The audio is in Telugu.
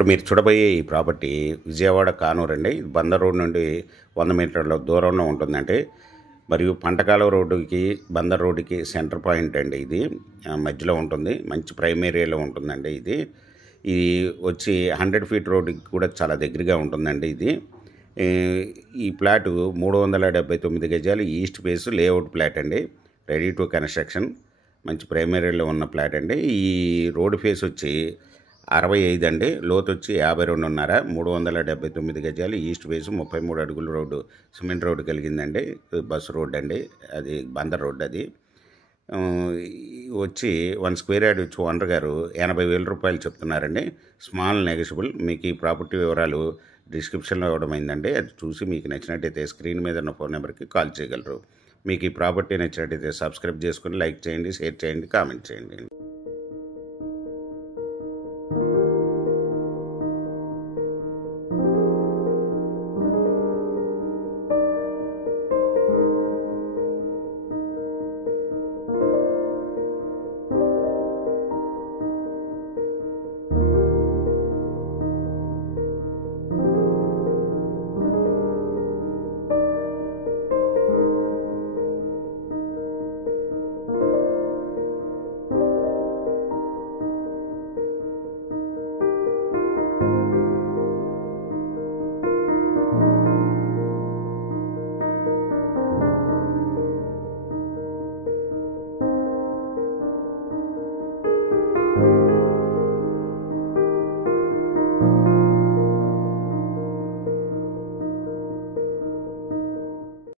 ఇప్పుడు మీరు చూడబోయే ఈ ప్రాపర్టీ విజయవాడ కానూరు అండి. బందర్ రోడ్ నుండి 100 మీటర్ల దూరంలో ఉంటుందండి. మరియు పంటకాలువ రోడ్డుకి బందర్ రోడ్డుకి సెంటర్ పాయింట్ అండి. ఇది మధ్యలో ఉంటుంది. మంచి ప్రైమ్ ఏరియాలో ఉంటుందండి. ఇది వచ్చి 100 ఫీట్ రోడ్డుకి కూడా చాలా దగ్గరగా ఉంటుందండి. ఇది ఈ ప్లాటు 379 గజాలు ఈస్ట్ ఫేస్ లేఅవుట్ ప్లాట్ అండి. Ready to construction. మంచి ప్రైమ్ ఏరియాలో ఉన్న ప్లాట్ అండి. ఈ రోడ్ ఫేస్ వచ్చి 65 అండి. లోతు వచ్చి 52.5. 379 గజాలు ఈస్ట్ ఫేస్ 33 అడుగుల రోడ్డు, సిమెంట్ రోడ్డు కలిగిందండి. బస్సు రోడ్ అండి. అది బందర్ రోడ్. అది వచ్చి 1 స్క్వేర్ యార్డ్ వచ్చి ఓనర్ గారు 80,000 రూపాయలు చెప్తున్నారండి. Small negotiable. మీకు ఈ ప్రాపర్టీ వివరాలు డిస్క్రిప్షన్లో ఇవ్వడం అయిందండి. అది చూసి మీకు నచ్చినట్టయితే స్క్రీన్ మీద ఉన్న ఫోన్ నెంబర్కి కాల్ చేయగలరు. మీకు ఈ ప్రాపర్టీ నచ్చినట్టయితే సబ్స్క్రైబ్ చేసుకొని లైక్ చేయండి, షేర్ చేయండి, కామెంట్ చేయండి.